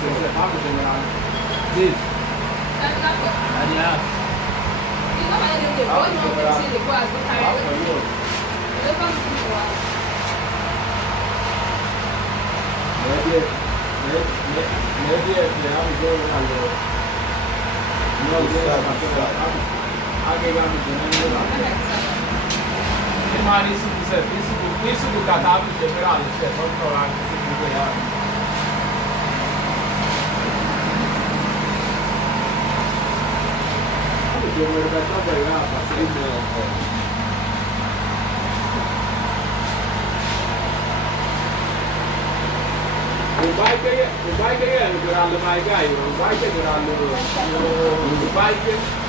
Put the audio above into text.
se papo generale. Sì. Andiamo. Io ma io poi non pensate qua, io fanno tutto qua. Maybe if they have to go around the anche i rimane sul servizio questo di cadavere generale cioè proprio anche se o bike è il grande mai gai, o bike è il grande o bike